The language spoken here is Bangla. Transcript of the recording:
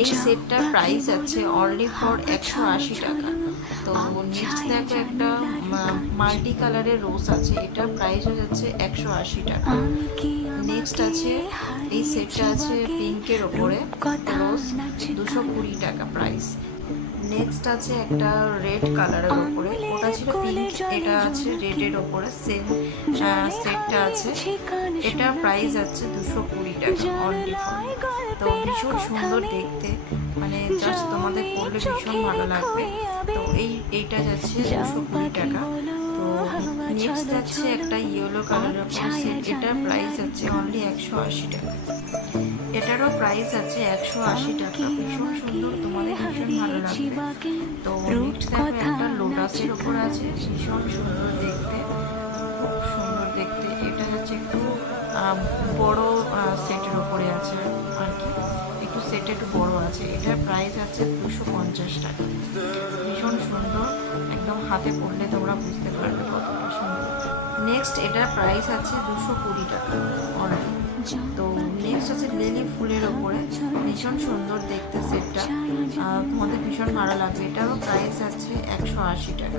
এই সেটটার প্রাইস আছে অনলি ফর 180 টাকা। তো নেক্সট দেখো একটা মাল্টি কালারের রোজ আছে, এটার প্রাইস হয়ে যাচ্ছে 180 টাকা। নেক্সট আছে এই সেটটা আছে পিঙ্কের ওপরে রোজ, 220 টাকা প্রাইস। নেক্সট আছে একটা রেড কালারের ওপরে, ওটা ছিল পিঙ্ক, এটা আছে রেডের ওপরে সেম সেটটা আছে, এটার প্রাইস আছে 220 টাকা অনলি ফর। তো ভীষণ সুন্দর দেখতে, মানে জাস্ট তোমাদের পরলে ভীষণ ভালো লাগবে। তো এইটা যাচ্ছে 220 টাকা। তো নেক্সট যাচ্ছে একটা ইয়েলো কালারের ওপর সেট, এটার প্রাইস আছে অনলি 180 টাকা। এটারও প্রাইস আছে 180 টাকা। ভীষণ সুন্দর, তোমাদের ভীষণ ভালো লাগবে। তো নেক্সট দেখো একটা লোটাসের ওপর আছে, ভীষণ সুন্দর দেখতে, খুব সুন্দর দেখতে। এটা হচ্ছে একটু বড় সেটের ওপরে আছে আর কি, একটু সেট একটু বড় আছে। এটার প্রাইস আছে 250 টাকা। ভীষণ সুন্দর, একদম হাতে পড়লে তোমরা বুঝতে পারবে কতটা সুন্দর। নেক্সট এটার প্রাইস আছে 220 টাকা অনলি। তো নেক্সট আছে লিলি ফুলের ওপরে, ভীষণ সুন্দর দেখতে সেটটা, তোমাদের ভীষণ ভালো লাগবে। এটারও প্রাইস আছে 180 টাকা।